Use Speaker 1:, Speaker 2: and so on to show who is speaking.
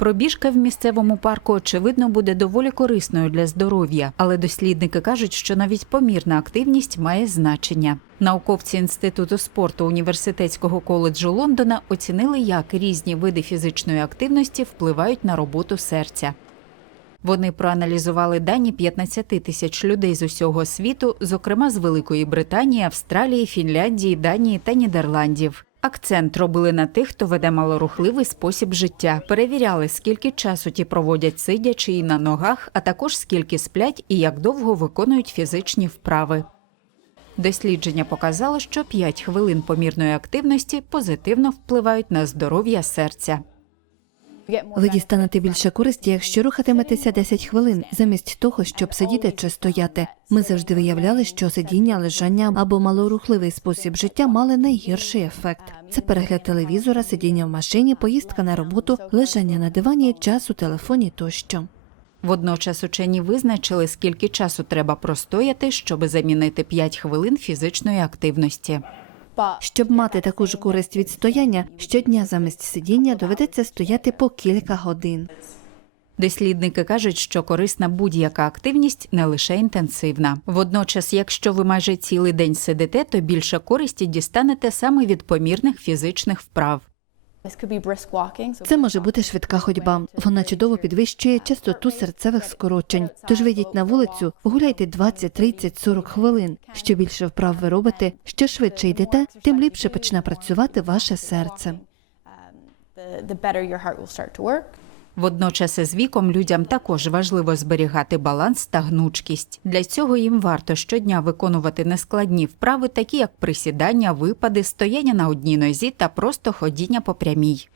Speaker 1: Пробіжка в місцевому парку, очевидно, буде доволі корисною для здоров'я, але дослідники кажуть, що навіть помірна активність має значення. Науковці інституту спорту університетського коледжу Лондона оцінили, як різні види фізичної активності впливають на роботу серця. Вони проаналізували дані 15 тисяч людей з усього світу, зокрема з Великої Британії, Австралії, Фінляндії, Данії та Нідерландів. Акцент робили на тих, хто веде малорухливий спосіб життя. Перевіряли, скільки часу ті проводять сидячи і на ногах, а також скільки сплять і як довго виконують фізичні вправи. Дослідження показало, що 5 хвилин помірної активності позитивно впливають на здоров'я серця.
Speaker 2: Ви дістанете більше користі, якщо рухатиметеся 10 хвилин, замість того, щоб сидіти чи стояти. Ми завжди виявляли, що сидіння, лежання або малорухливий спосіб життя мали найгірший ефект. Це перегляд телевізора, сидіння в машині, поїздка на роботу, лежання на дивані, час у телефоні тощо.
Speaker 1: Водночас учені визначили, скільки часу треба простояти, щоби замінити 5 хвилин фізичної активності.
Speaker 2: Щоб мати таку ж користь від стояння, щодня замість сидіння доведеться стояти по кілька годин.
Speaker 1: Дослідники кажуть, що корисна будь-яка активність не лише інтенсивна. Водночас, якщо ви майже цілий день сидите, то більше користі дістанете саме від помірних фізичних вправ.
Speaker 2: Це може бути швидка ходьба. Вона чудово підвищує частоту серцевих скорочень. Тож вийдіть на вулицю, гуляйте 20, 30, 40 хвилин. Що більше вправ ви робите, що швидше йдете, тим ліпше почне працювати ваше серце.
Speaker 1: Водночас із віком людям також важливо зберігати баланс та гнучкість. Для цього їм варто щодня виконувати нескладні вправи, такі як присідання, випади, стояння на одній нозі та просто ходіння по прямій.